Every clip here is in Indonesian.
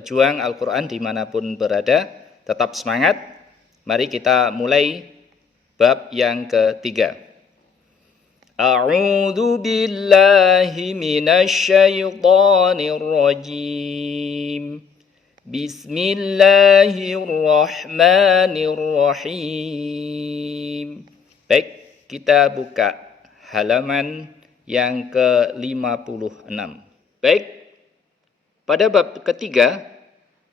pejuang Al-Quran dimanapun berada, tetap semangat. Mari kita mulai bab yang ketiga. A'udzu billahi minasyaitonir rajim. Bismillahirrahmanirrahim. Baik, kita buka halaman yang ke-56. Baik, pada bab ketiga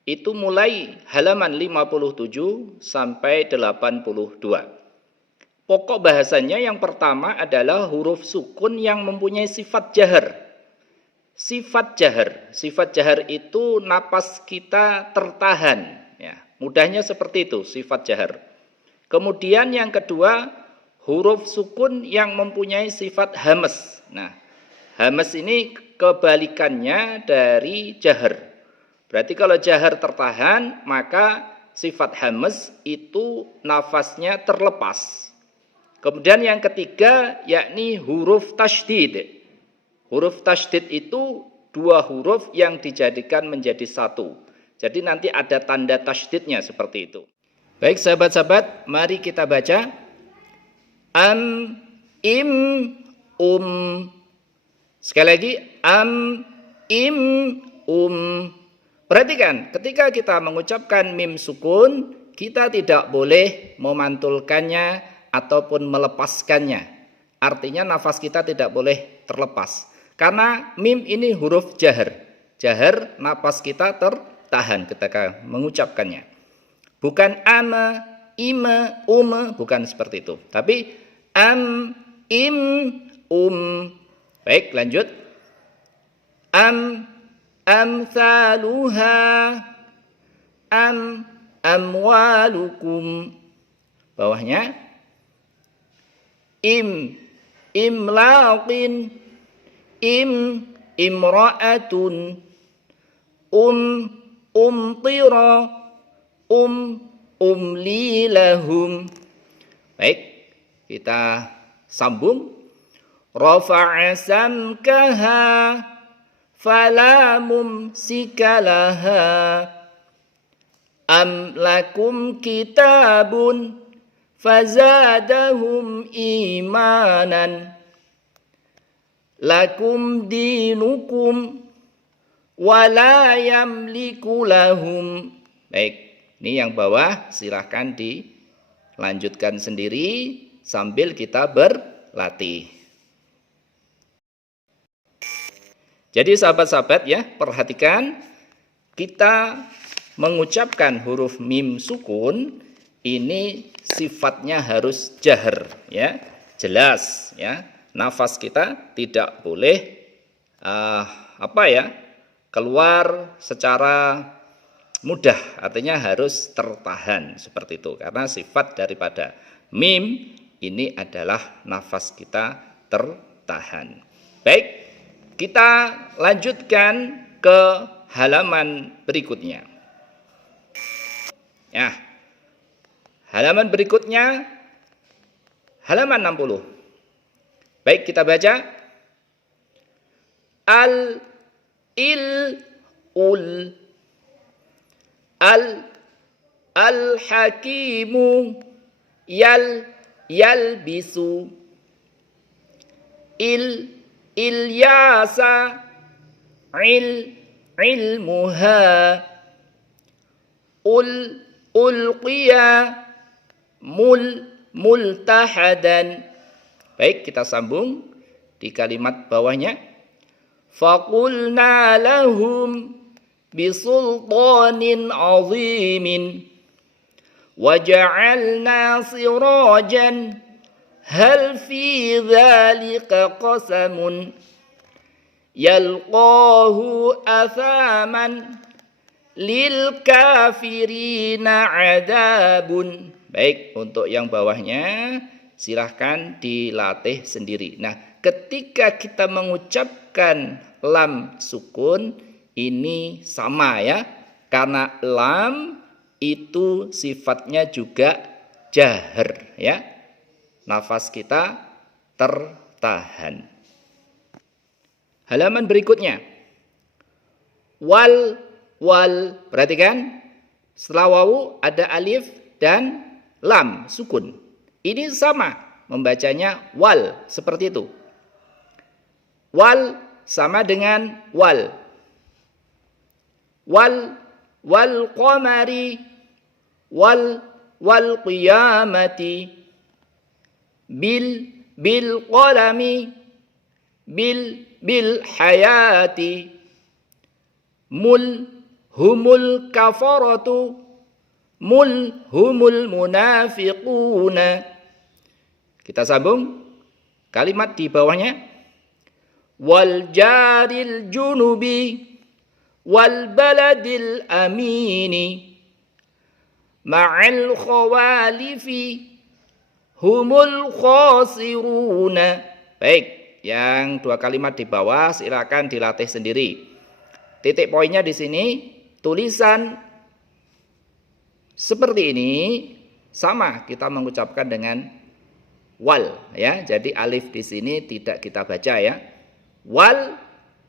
itu mulai halaman 57 sampai 82. Pokok bahasanya yang pertama adalah huruf sukun yang mempunyai sifat jahar. Sifat jahar itu napas kita tertahan. Ya, mudahnya seperti itu, sifat jahar. Kemudian yang kedua, huruf sukun yang mempunyai sifat hamas. Nah, hamas ini kebalikannya dari jahar. Berarti kalau jahar tertahan, maka sifat hamas itu nafasnya terlepas. Kemudian yang ketiga, yakni huruf tasydid. Huruf tasydid itu dua huruf yang dijadikan menjadi satu. Jadi nanti ada tanda tasydidnya seperti itu. Baik sahabat-sahabat, mari kita baca. Am, im, Sekali lagi, am, im, Perhatikan, ketika kita mengucapkan mim sukun, kita tidak boleh memantulkannya ataupun melepaskannya. Artinya nafas kita tidak boleh terlepas. Karena mim ini huruf jahar. Jahar, nafas kita tertahan ketika mengucapkannya. Bukan ama, ima, bukan seperti itu. Tapi am, im, Baik, lanjut. Amsaluha, amwalukum. Bawahnya. Imlaqin, imra'atun, umtira, umli lahum. Baik, kita sambung. Rafa'a samkaha fala mumsika laha. Am lakum kitabun fazadahum imanan. Lakum dinukum wala yamliku lahum. Baik, ini yang bawah silahkan dilanjutkan sendiri sambil kita berlatih. Jadi sahabat-sahabat ya, perhatikan kita mengucapkan huruf mim sukun ini sifatnya harus jahar ya, jelas ya. Nafas kita tidak boleh keluar secara mudah, artinya harus tertahan seperti itu. Karena sifat daripada mim ini adalah nafas kita tertahan. Baik, kita lanjutkan ke halaman berikutnya. Ya, halaman berikutnya halaman 60. Baik, kita baca. Al-hakimu yalbisu. Ilyasa ilmuha. Ulqiya multahadan. Baik, kita sambung di kalimat bawahnya. Faqulna lahum bisultanin azimin waja'alna sirajan hal fi dzalika qasamun yalqahu athaman lil kafirina adabun. Baik, untuk yang bawahnya silahkan dilatih sendiri. Nah, ketika kita mengucapkan lam sukun ini sama ya, karena lam itu sifatnya juga jahar ya. Nafas kita tertahan. Halaman berikutnya. wal. Perhatikan, setelah wawu ada alif dan lam, sukun. Ini sama, membacanya wal, seperti itu. Wal sama dengan wal. Wal qamari, wal qiyamati, bil qalami, bil hayati, humul kafaratu, humul munafiquna. Kita sambung kalimat di bawahnya. Wal jaril junubi, wal baladil amini, ma'al khawalifi, humul khasiruna. Baik, yang dua kalimat di bawah silakan dilatih sendiri. Titik poinnya di sini, tulisan seperti ini sama kita mengucapkan dengan wal, ya. Jadi alif di sini tidak kita baca, ya. Wal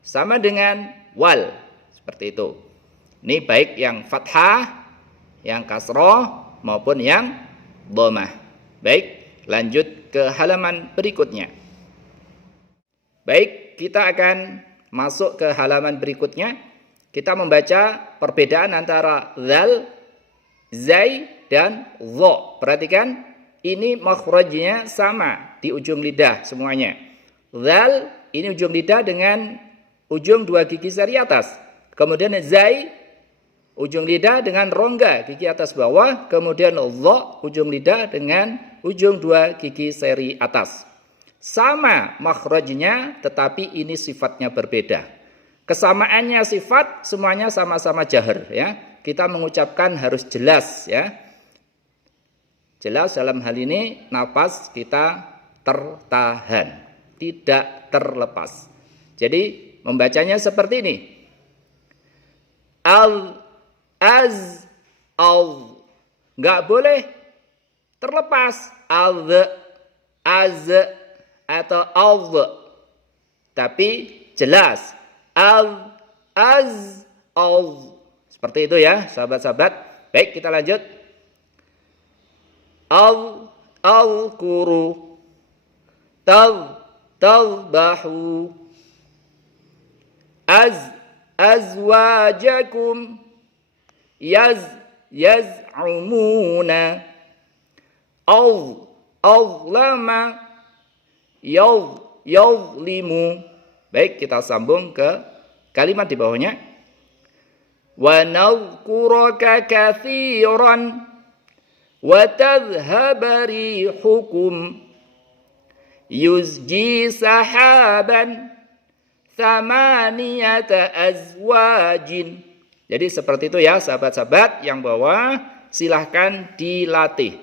sama dengan wal, seperti itu. Ini baik yang fathah, yang kasroh maupun yang dhammah. Baik, lanjut ke halaman berikutnya. Baik, kita akan masuk ke halaman berikutnya. Kita membaca perbedaan antara zal, zai, dan dha. Perhatikan, ini makhrajnya sama di ujung lidah semuanya. Zal, ini ujung lidah dengan ujung dua gigi seri atas. Kemudian zai, ujung lidah dengan rongga gigi atas bawah. Kemudian dha, ujung lidah dengan ujung dua gigi seri atas. Sama makhrajnya, tetapi ini sifatnya berbeda. Kesamaannya sifat, semuanya sama-sama jahar, ya. Kita mengucapkan harus jelas, ya. Jelas dalam hal ini nafas kita tertahan, tidak terlepas. Jadi membacanya seperti ini. Al, az, al. Enggak boleh terlepas. Al, az, atau al. Tapi jelas. Al, az, al. Seperti itu, ya, sahabat-sahabat. Baik, kita lanjut. Al-kuru, tadbahu, azwajakum, yaz'umuna, azlama, yazlimu. Baik, kita sambung ke kalimat di bawahnya. Wa nadhkuraka katsiran wa tadhhaba rihukum yuzji sahaban thamaniyata azwajin. Jadi seperti itu, ya, sahabat-sahabat yang bawah, silahkan dilatih.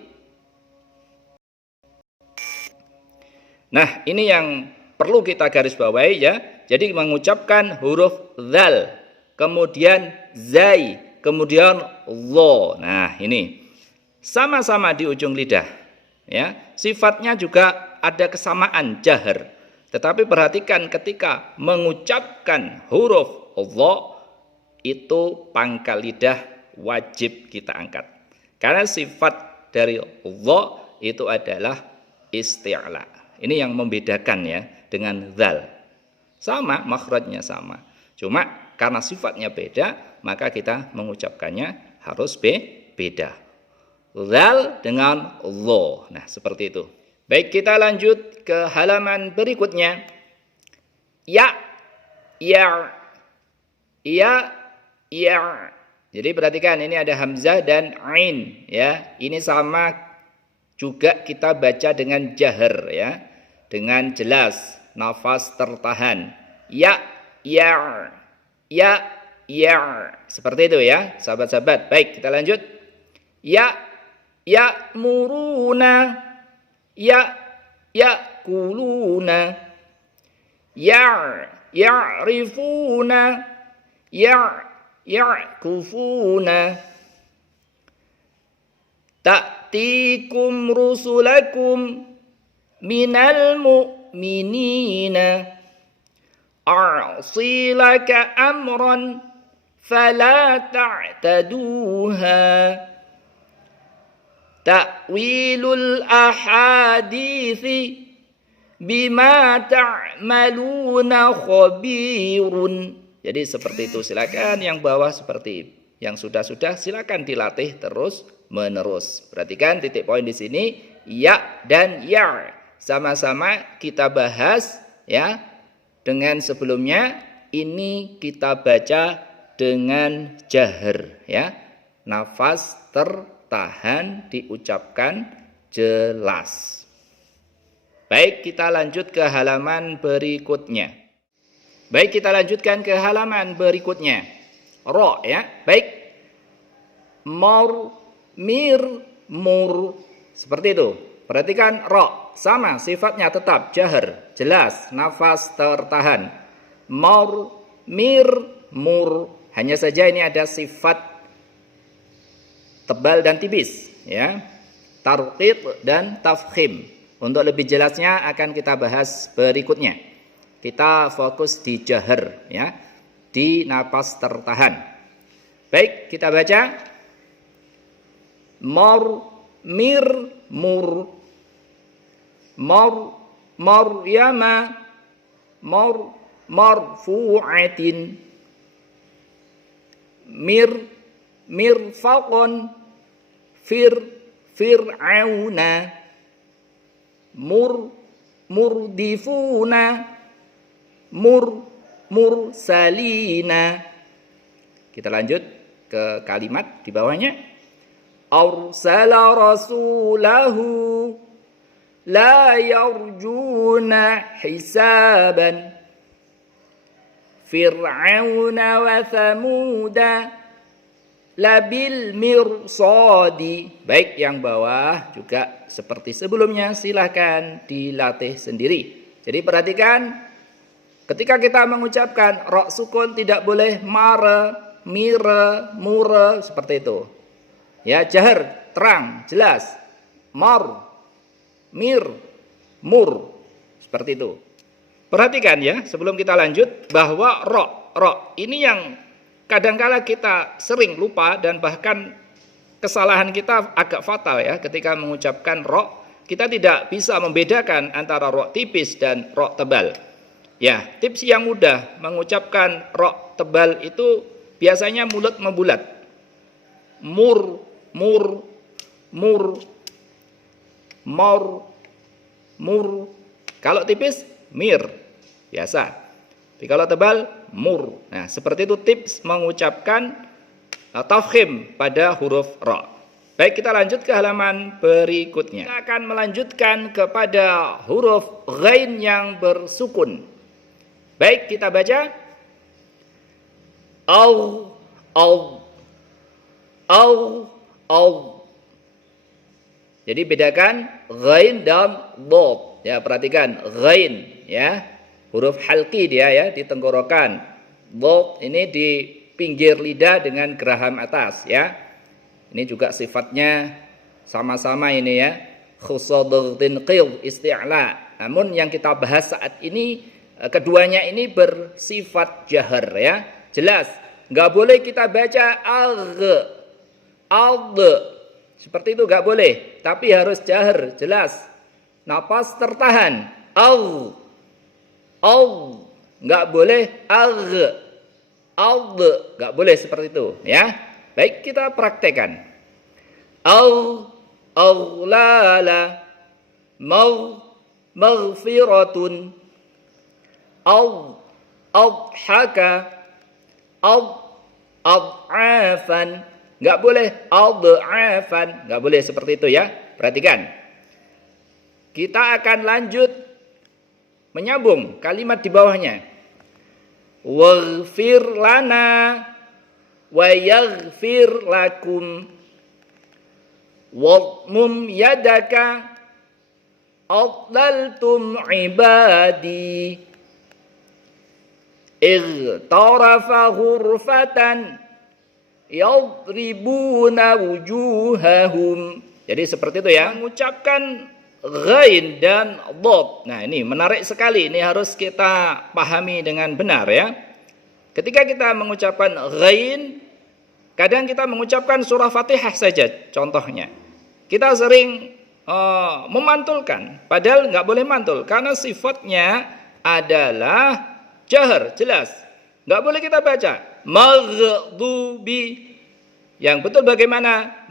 Nah, ini yang perlu kita garis bawahi, ya. Jadi mengucapkan huruf zal, kemudian zai, kemudian dha. Nah, ini sama-sama di ujung lidah, ya. Sifatnya juga ada kesamaan jahar. Tetapi perhatikan ketika mengucapkan huruf dha, itu pangkal lidah wajib kita angkat. Karena sifat dari dha itu adalah isti'la. Ini yang membedakan, ya, dengan zal. Sama, makhrajnya sama. Cuma karena sifatnya beda, maka kita mengucapkannya harus beda. Zal dengan dha. Nah, seperti itu. Baik, kita lanjut ke halaman berikutnya. Ya. Jadi perhatikan, ini ada hamzah dan ain, ya. Ini sama juga kita baca dengan jahar, ya. Dengan jelas, nafas tertahan. Ya. Seperti itu, ya, sahabat-sahabat. Baik, kita lanjut. Ya'muruna, ya'kuluna, ya'rifuna, ya'kufuna, ta'tikum rusulakum minal mu'minina, a'silaka amran فلا تعتدوها تأويل الأحاديث بما تعملون خبير. Jadi seperti itu. Silakan yang bawah seperti yang sudah-sudah silakan dilatih terus menerus. Perhatikan titik poin di sini, ya dan ya. Sama-sama kita bahas ya. Dengan sebelumnya ini kita baca dengan jahar ya. Nafas tertahan diucapkan jelas. Baik, kita lanjut ke halaman berikutnya. Baik, kita lanjutkan ke halaman berikutnya. Ro ya. Baik. Mor, mir, mur. Seperti itu. Perhatikan ro. Sama sifatnya tetap jahar. Jelas. Nafas tertahan. Mor, mir, mur. Hanya saja ini ada sifat tebal dan tipis. Ya. Tarqib dan tafkhim. Untuk lebih jelasnya akan kita bahas berikutnya. Kita fokus di jahar ya, di napas tertahan. Baik, kita baca. Mor, mir, mur. Mor, maryama, mor, marfu'atin. Mir, mirfaqon, fir'auna. Murdifuna, mursalina. Kita lanjut ke kalimat di bawahnya. Arsala rasulahu la yarjuna hisaban. Fir'auna wa thamuda labil mirsadi. Baik, yang bawah juga seperti sebelumnya, silahkan dilatih sendiri. Jadi perhatikan, ketika kita mengucapkan ro sukun tidak boleh mare, mire, mure, seperti itu. Ya, jahar, terang, jelas. Mar, mir, mur, seperti itu. Perhatikan ya, sebelum kita lanjut, bahwa ro ini yang kadangkala kita sering lupa dan bahkan kesalahan kita agak fatal ya ketika mengucapkan ro. Kita tidak bisa membedakan antara ro tipis dan ro tebal. Ya, tips yang mudah mengucapkan ro tebal itu biasanya mulut membulat. Mur, mur, mur, mor, mur. Kalau tipis mir, biasa. Tapi kalau tebal mur. Nah, seperti itu tips mengucapkan tafkhim pada huruf ra. Baik, kita lanjut ke halaman berikutnya. Kita akan melanjutkan kepada huruf ghain yang bersukun. Baik, kita baca. Au, au, au, au. Jadi bedakan ghain dan dod. Ya, perhatikan ghain ya. Huruf halqi dia ya di tenggorokan. Dod ini di pinggir lidah dengan geraham atas ya. Ini juga sifatnya sama-sama ini ya. Khusadudin qil isti'la. Namun yang kita bahas saat ini keduanya ini bersifat jahar ya. Jelas, enggak boleh kita baca al, seperti itu enggak boleh, tapi harus jahar, jelas. Napas tertahan. Al, enggak boleh enggak boleh seperti itu ya. Baik, kita praktekkan. Lala, maghfiratun, adhaka, ad'afan. Enggak boleh ad'afan, enggak boleh seperti itu ya. Perhatikan. Kita akan lanjut menyambung kalimat di bawahnya. Waghfir lana wa yaghfir lakum wadmum yadaka adlaltum ibadi igtarafa ghurfatan yadribuna wujuhahum. Jadi seperti itu ya, mengucapkan ghain dan dod. Nah, ini menarik sekali, ini harus kita pahami dengan benar ya. ketika kita mengucapkan ghain, kadang kita mengucapkan surah Fatihah saja contohnya. Kita sering memantulkan, padahal nggak boleh mantul karena sifatnya adalah jahar, jelas. Nggak boleh kita baca maghdubi. Yang betul bagaimana?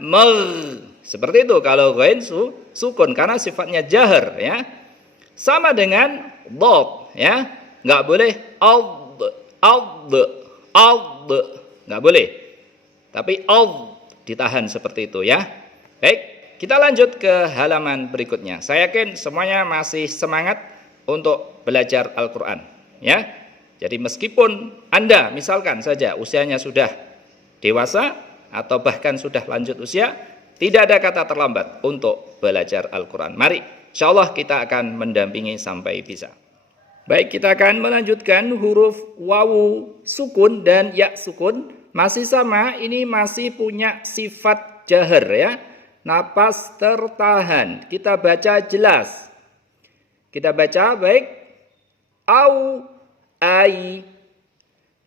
Seperti itu kalau ghain sukun karena sifatnya jahar, ya. Sama dengan dad, ya. Nggak boleh ad, nggak boleh. Tapi ditahan seperti itu, ya. Baik, kita lanjut ke halaman berikutnya. Saya yakin semuanya masih semangat untuk belajar Al-Quran, ya. Jadi meskipun Anda misalkan saja usianya sudah dewasa atau bahkan sudah lanjut usia, tidak ada kata terlambat untuk belajar Al-Quran. Mari, insyaallah kita akan mendampingi sampai bisa. Baik, kita akan melanjutkan huruf wawu sukun dan ya sukun. Masih sama, ini masih punya sifat jahar, ya. Napas tertahan. Kita baca jelas. Kita baca baik. Au, ai.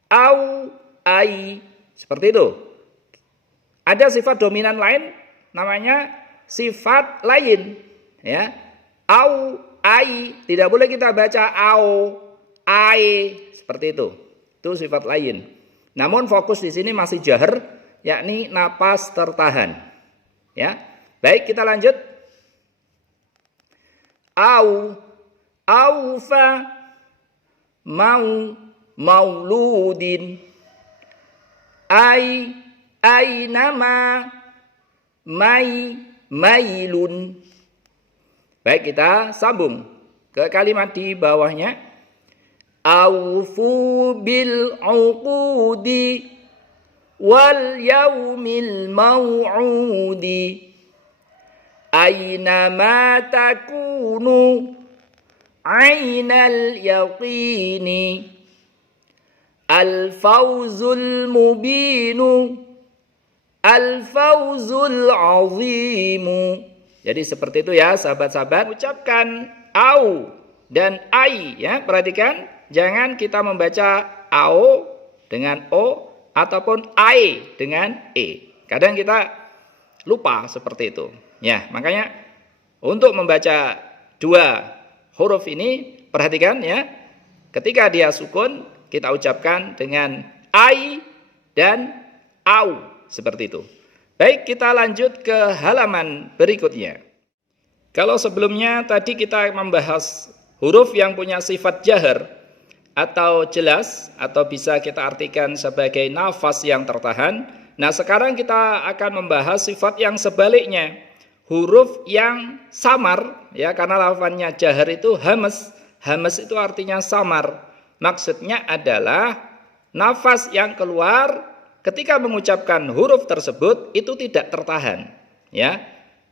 Au, ai. Seperti itu. Ada sifat dominan lain, namanya sifat lain, ya. Au, ai. Tidak boleh kita baca au, ai. Seperti itu. Itu sifat lain. Namun fokus di sini masih jahar, yakni napas tertahan. Ya. Baik, kita lanjut. Au, aufa, mauludin, ainama, mailun. Baik, kita sambung ke kalimat di bawahnya. Aufu bil uqudi wal yaumil mau'udi aynama takunu ainal yaqini al fawzul mubinu al fawzul azimu. Jadi seperti itu, ya sahabat-sahabat. Ucapkan au dan ai, ya. Perhatikan, jangan kita membaca au dengan o ataupun ai dengan e. Kadang kita lupa seperti itu. Ya, makanya untuk membaca dua huruf ini, perhatikan, ya. Ketika dia sukun, kita ucapkan dengan ai dan au, seperti itu. Baik, kita lanjut ke halaman berikutnya. Kalau sebelumnya tadi kita membahas huruf yang punya sifat jahar atau jelas, atau bisa kita artikan sebagai nafas yang tertahan. Nah, sekarang kita akan membahas sifat yang sebaliknya, huruf yang samar, ya, karena lafaznya jahar itu hamas. Hamas itu artinya samar. Maksudnya adalah nafas yang keluar ketika mengucapkan huruf tersebut itu tidak tertahan, ya,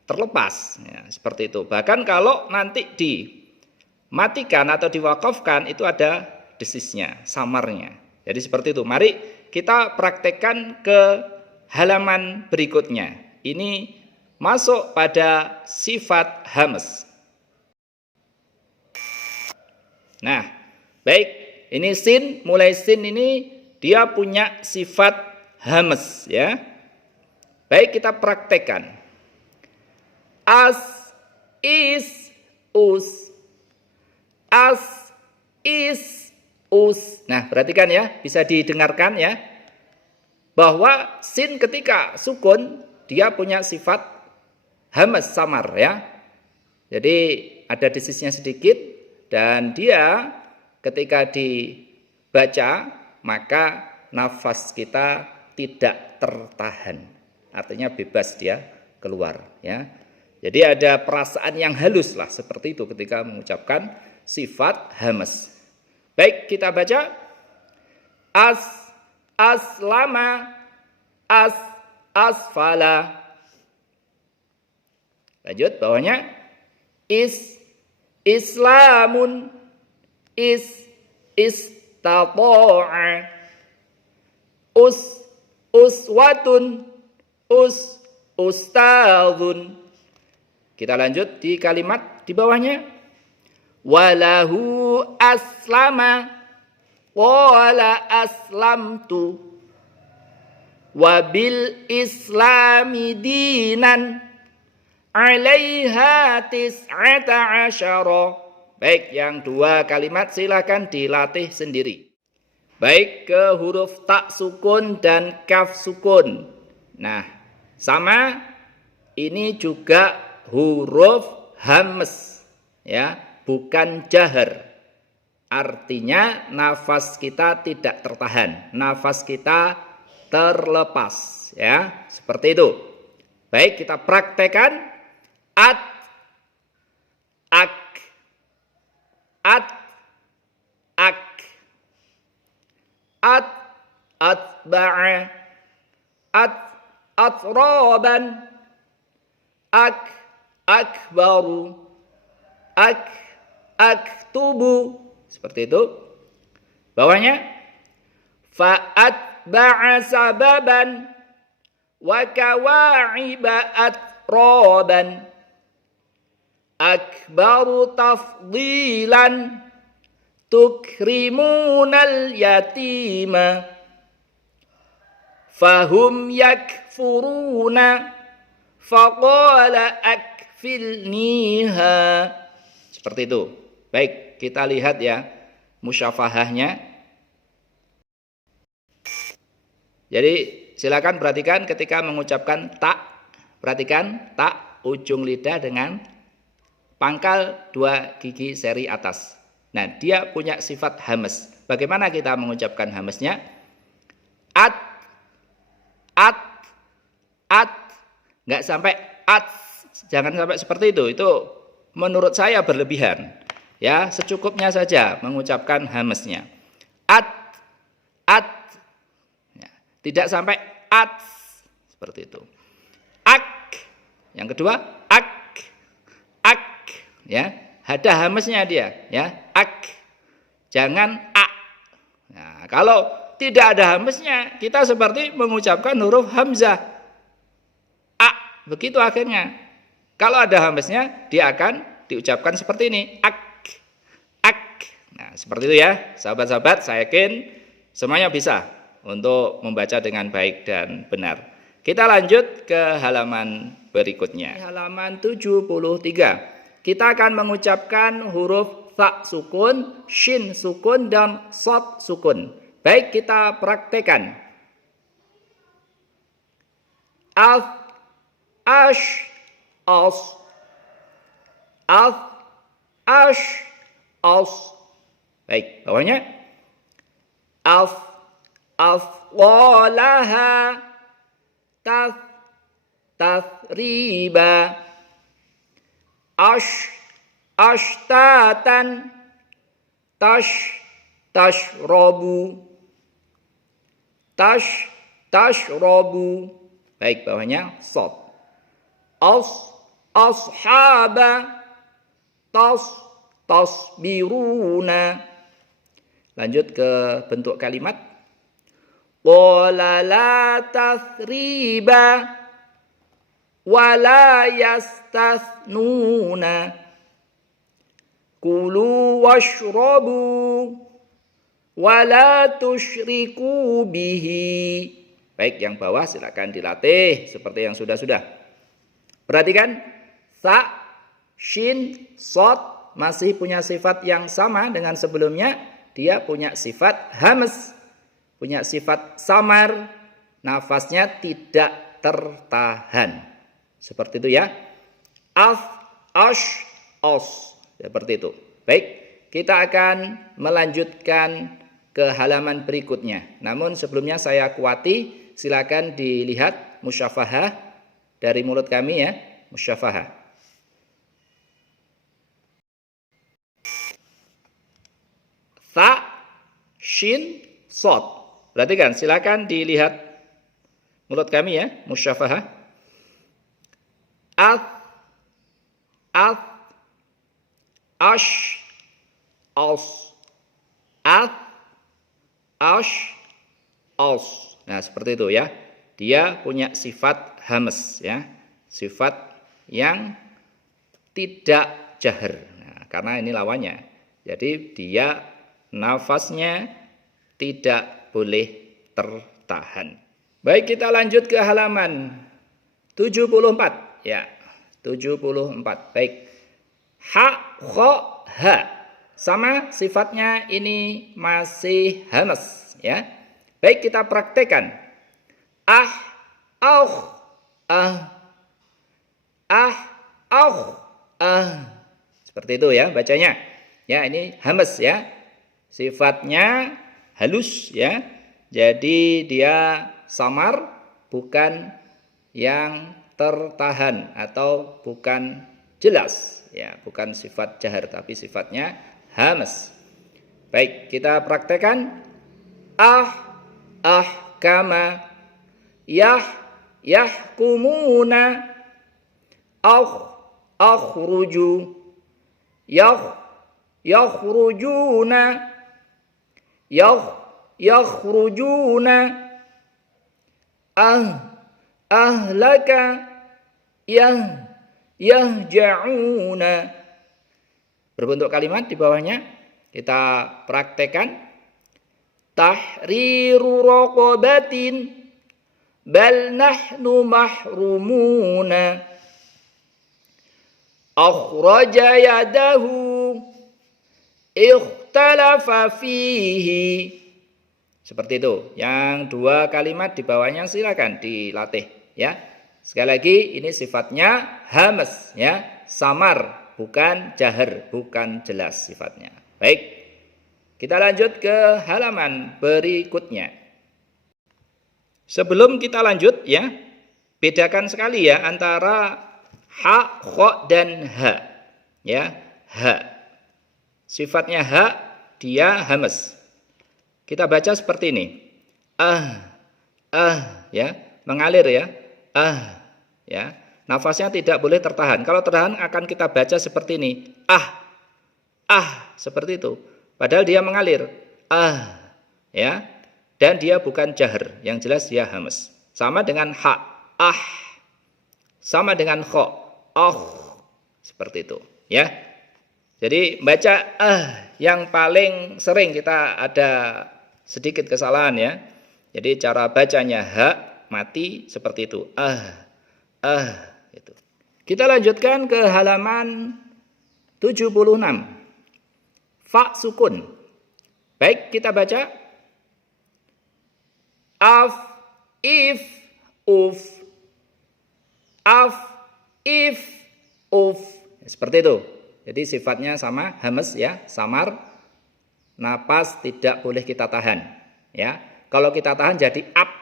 terlepas, ya, seperti itu. Bahkan kalau nanti dimatikan atau diwakafkan itu ada desisnya, samarnya. Jadi seperti itu. Mari kita praktekkan ke halaman berikutnya. Ini masuk pada sifat hamas. Nah, baik, ini sin, mulai sin ini dia punya sifat hamas, ya. Baik, kita praktekkan. As, is, us. As, is, us. Nah, perhatikan, ya, bisa didengarkan, ya, bahwa sin ketika sukun dia punya sifat hamas, samar, ya. Jadi ada desisnya sedikit dan dia ketika dibaca maka nafas kita tidak tertahan, artinya bebas dia keluar, ya. Jadi ada perasaan yang halus lah seperti itu ketika mengucapkan sifat hamas. Baik, kita baca. Aslama, asfala. Lanjut bawahnya. Islamun, istata'a. Uswatun, ustadzun. Kita lanjut di kalimat di bawahnya. Walahu aslama qala aslamtu wa bil islami dinan 'alaiha tis'ata asyara. Baik, yang dua kalimat silakan dilatih sendiri. Baik ke huruf ta sukun dan kaf sukun. Nah, sama ini juga huruf hamz ya, bukan jahar. Artinya nafas kita tidak tertahan, nafas kita terlepas ya, seperti itu. Baik, kita praktekkan. At, ak, at, ak, at, atba'a, at, atraban, ak, akbaru, ak, aktubu. Seperti itu. Bawahnya fa'atba'a sababan wa kawa'iba atraban, akbaru tafdilan tukrimunal yatima fahum yakfuruna faqala akfilniha. Seperti itu. Baik, kita lihat ya musyafahahnya. Jadi silakan perhatikan ketika mengucapkan tak, perhatikan tak ujung lidah dengan pangkal dua gigi seri atas. Nah, dia punya sifat hamas. Bagaimana kita mengucapkan hamasnya? At, at, at, nggak sampai at, jangan sampai seperti itu. Itu menurut saya berlebihan. Ya, secukupnya saja mengucapkan hamasnya. At, at, ya, tidak sampai at, seperti itu. Ak, yang kedua ak, ak, ya, ada hamasnya dia, ya, ak, jangan a. Nah, kalau tidak ada hamasnya, kita seperti mengucapkan huruf hamzah, a, begitu akhirnya. Kalau ada hamasnya, dia akan diucapkan seperti ini, ak, ak. Nah, seperti itu ya, sahabat-sahabat. Saya yakin semuanya bisa untuk membaca dengan baik dan benar. Kita lanjut ke halaman berikutnya. Halaman 73. Kita akan mengucapkan huruf ta sukun, shin sukun, dan sod sukun. Baik, kita praktekkan. Af, ash, as. Af, ash, as. Baik, bawahnya. Af, afwalaha, tas, tasriba. Ash, ashtatan, tash, tashrobu, tash, tashrobu. Baik, bawahnya sod. As, ashaba, tas, tasbiruna. Lanjut ke bentuk kalimat. Qala la tasriba wala yastathnuna, kulu washrabu wala tusyriku bihi. Baik, yang bawah silakan dilatih seperti yang sudah-sudah. Perhatikan, sa, shin, sod masih punya sifat yang sama dengan sebelumnya. Dia punya sifat hamas, punya sifat samar, nafasnya tidak tertahan. Seperti itu ya. Af, ash, os. Seperti itu. Baik, kita akan melanjutkan ke halaman berikutnya. Namun sebelumnya saya kuati, silakan dilihat musyafahah dari mulut kami ya. Musyafahah. Sa, shin, sod. Perhatikan, silakan dilihat mulut kami ya. Musyafahah. Af, af, ash, os. Af, ash, os. Nah, seperti itu ya. Dia punya sifat hamas ya. Sifat yang tidak jahar. Nah, karena ini lawannya. Jadi dia nafasnya tidak boleh tertahan. Baik, kita lanjut ke halaman 74. Ya, 74. Baik. Ha, kho, ha. Sama sifatnya ini masih hamas. Ya. Baik, kita praktekkan. Ah, auh, ah, auh, seperti itu ya bacanya. Ya, ini hamas ya. Sifatnya halus ya. Jadi dia samar, bukan yang tertahan atau bukan jelas ya, bukan sifat jahar tapi sifatnya hamas. Baik, kita praktekkan. Kama yahkumuna akhruju yakhrujuna yakhrujuna ahlaka yahja'una. Berbentuk kalimat di bawahnya kita praktekkan. Tahriru raqabatin bal nahnu mahrumuna akhraja yadahu ikhtalafa fihi. Seperti itu. Yang dua kalimat di bawahnya silakan dilatih ya. Sekali lagi ini sifatnya hamas ya, samar, bukan jahar, bukan jelas sifatnya. Baik. Kita lanjut ke halaman berikutnya. Sebelum kita lanjut ya, bedakan sekali ya antara ha, kho dan ha. Ya, ha. Sifatnya ha, dia hamas. Kita baca seperti ini. Ya, mengalir ya. Ya. Nafasnya tidak boleh tertahan. Kalau tertahan akan kita baca seperti ini. Seperti itu. Padahal dia mengalir. Ya. Dan dia bukan jahar, yang jelas dia hamas. Sama dengan ha, sama dengan kho, seperti itu, ya. Jadi baca yang paling sering kita ada sedikit kesalahan ya. Jadi cara bacanya ha mati seperti itu. Itu. Kita lanjutkan ke halaman 76. Fa sukun. Baik, kita baca. Af, if, uf. Af, if, uf. Seperti itu. Jadi sifatnya sama, hamas ya, samar. Napas tidak boleh kita tahan. Ya, kalau kita tahan jadi ap,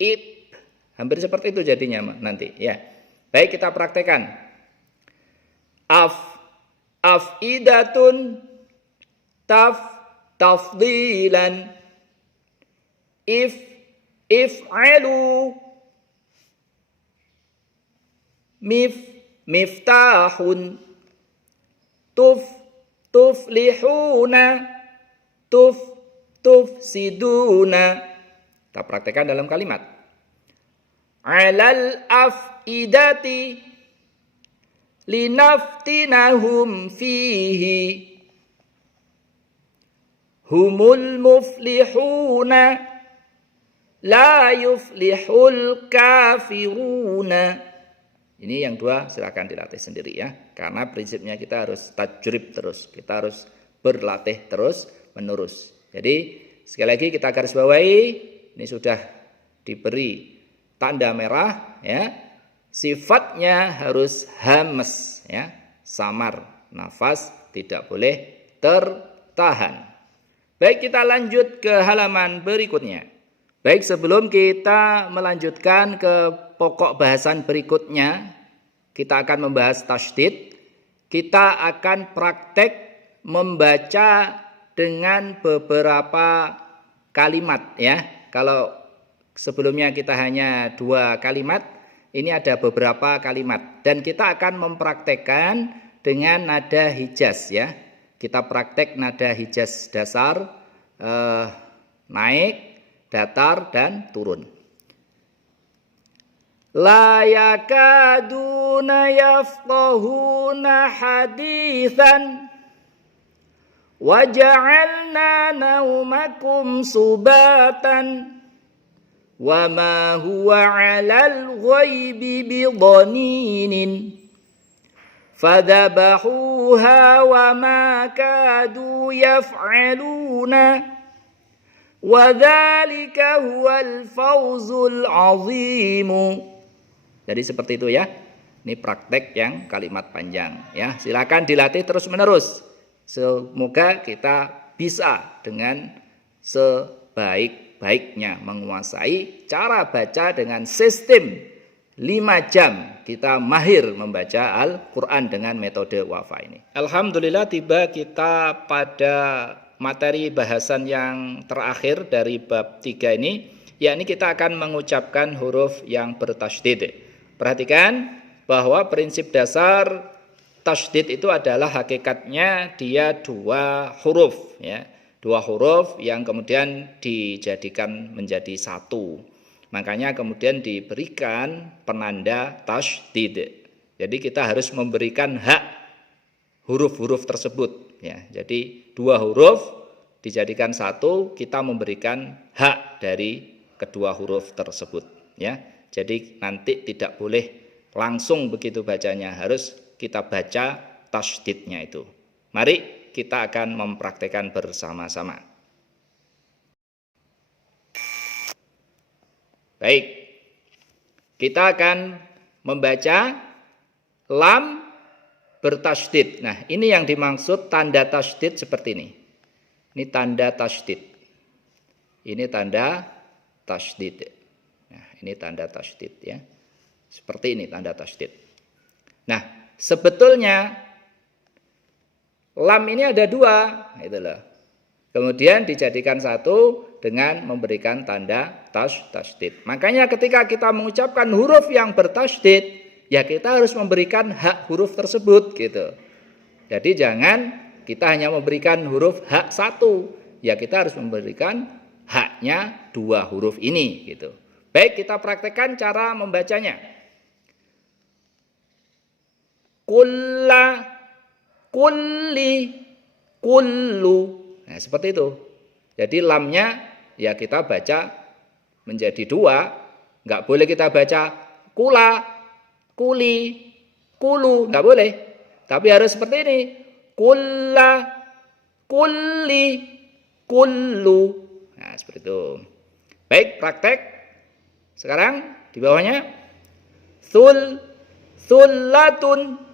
ip. Hampir seperti itu jadinya nanti. Ya, baik kita praktekkan. Afidatun, tafdilan. If'alu, miftahun, tuflihuna, tufsiduna. Kita praktekkan dalam kalimat. Alal afidati linaftinahum fihi humul muflihuna la yuflihul kafiruna. Ini yang dua silakan dilatih sendiri ya. Karena prinsipnya kita harus tajrib terus. Kita harus berlatih terus menerus. Jadi sekali lagi kita garis bawahi. Ini sudah diberi tanda merah ya. Sifatnya harus hamas ya. Samar. Nafas tidak boleh tertahan. Baik, kita lanjut ke halaman berikutnya. Baik, sebelum kita melanjutkan ke pokok bahasan berikutnya, kita akan membahas tasydid. Kita akan praktek membaca dengan beberapa kalimat ya. Kalau sebelumnya kita hanya 2 kalimat, ini ada beberapa kalimat. Dan kita akan mempraktekkan dengan nada hijaz ya. Kita praktek nada hijaz dasar, naik, datar dan turun. La yakaduna yafqahuna hadithan Waja'alna naumakum subatan wa ma huwa 'alal ghaibi bidhaninin fadhabahuha wa ma kadu yaf'aluna wa dzalika huwal fawzul 'azim. Jadi seperti itu ya. Ini praktek yang kalimat panjang ya. Silakan dilatih terus-menerus. Semoga kita bisa dengan sebaik-baiknya menguasai cara baca dengan sistem 5 jam kita mahir membaca Al-Quran dengan metode Wafa ini. Alhamdulillah tiba kita pada materi bahasan yang terakhir dari bab 3 ini, yakni kita akan mengucapkan huruf yang bertasydid. Perhatikan bahwa prinsip dasar tasydid itu adalah hakikatnya dia 2 huruf ya. 2 huruf yang kemudian dijadikan menjadi 1. Makanya kemudian diberikan penanda tasydid. Jadi kita harus memberikan hak huruf-huruf tersebut ya. Jadi 2 huruf dijadikan 1, kita memberikan hak dari kedua huruf tersebut ya. Jadi nanti tidak boleh langsung begitu bacanya, harus kita baca tasydidnya itu. Mari kita akan mempraktekkan bersama-sama. Baik, kita akan membaca lam bertasydid. Nah, ini yang dimaksud tanda tasydid seperti ini. Ini tanda tasydid. Ini tanda tasydid. Nah, ini tanda tasydid ya. Seperti ini tanda tasydid. Nah, sebetulnya lam ini ada 2, gitu loh. Kemudian dijadikan 1 dengan memberikan tanda tasydid. Makanya ketika kita mengucapkan huruf yang bertasydid, ya kita harus memberikan hak huruf tersebut gitu. Jadi jangan kita hanya memberikan huruf hak 1, ya kita harus memberikan haknya 2 huruf ini gitu. Baik, kita praktekkan cara membacanya. Kulla, kulli, kullu. Nah, seperti itu. Jadi lamnya ya kita baca menjadi 2. Enggak boleh kita baca kula, kuli, kulu. Enggak boleh. Tapi harus seperti ini. Kulla, kulli, kullu. Nah, seperti itu. Baik, praktek. Sekarang di bawahnya. Thullatun,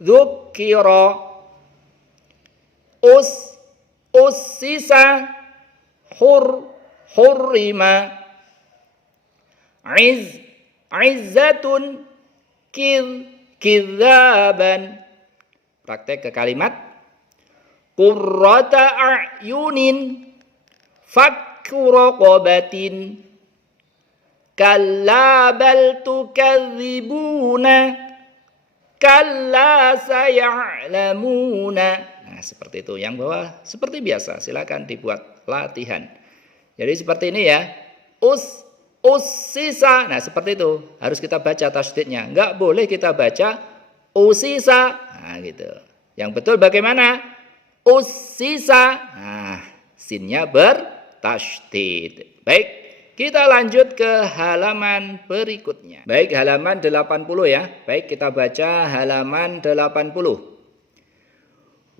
dzukira, ussisa, hurrima, izzatun, kidzaban. Praktek ke kalimat. Qurrata a'yunin, fakku raqabatin, kalla bal tukadzibuna, kalla saya'lamuna. Nah, seperti itu. Yang bawah seperti biasa, silakan dibuat latihan. Jadi seperti ini ya. Ussisa. Nah, seperti itu. Harus kita baca tasydidnya. Enggak boleh kita baca ussisa. Nah, gitu. Yang betul bagaimana? Ussisa. Nah, sinnya bertasydid. Baik, kita lanjut ke halaman berikutnya. Baik, halaman 80 ya. Baik, kita baca halaman 80.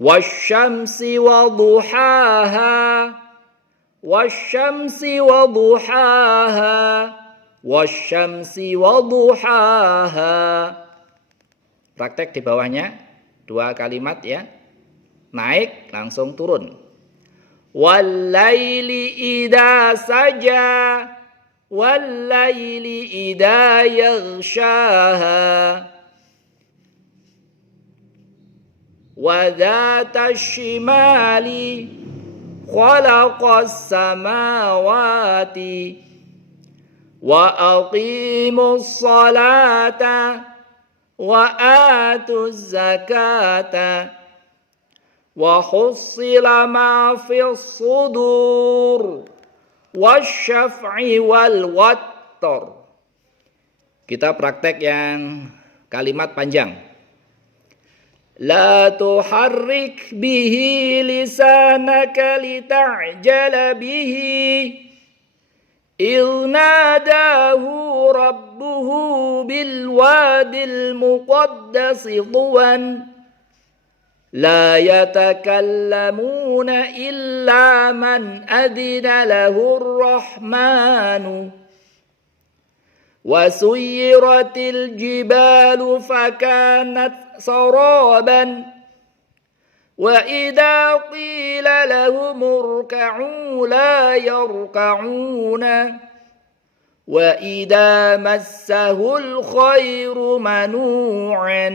Wasyamsi wa duhaha, wasyamsi wa duhaha, wasyamsi wa duhaha. Praktek di bawahnya 2 kalimat ya. Naik langsung turun. Wal-laili idza saja, wal-laili idza yaghshaha, wa dzata shimali khalaqas samawati, wa aqimus salata wa atuz zakata, wa hussila ma fis sudur wasyaf'i wal wattar. Kita praktek yang kalimat panjang. لا تحرك به لسانك لتعجل به إذ ناداه ربه بالواد المقدس طوى لا يتكلمون إلا من أذن له الرحمن وسيرت الجبال فكانت سرابا وإذا قيل لهم اركعوا لا يركعون وإذا مسه الخير منوعا.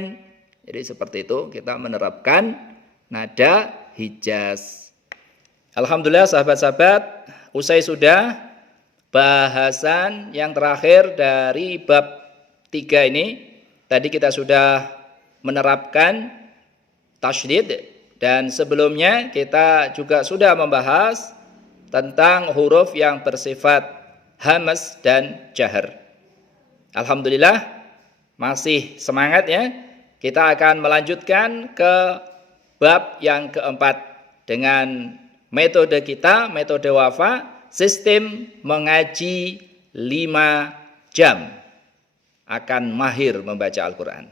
Jadi seperti itu kita menerapkan nada hijaz. Alhamdulillah sahabat-sahabat, usai sudah bahasan yang terakhir dari bab 3 ini. Tadi kita sudah menerapkan tasydid dan sebelumnya kita juga sudah membahas tentang huruf yang bersifat hamz dan jahar. Alhamdulillah masih semangat ya. Kita akan melanjutkan ke bab yang keempat dengan metode kita, metode Wafa, sistem mengaji 5 jam akan mahir membaca Al-Quran.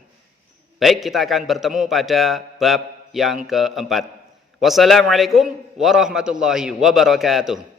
Baik, kita akan bertemu pada bab yang keempat. Wassalamualaikum warahmatullahi wabarakatuh.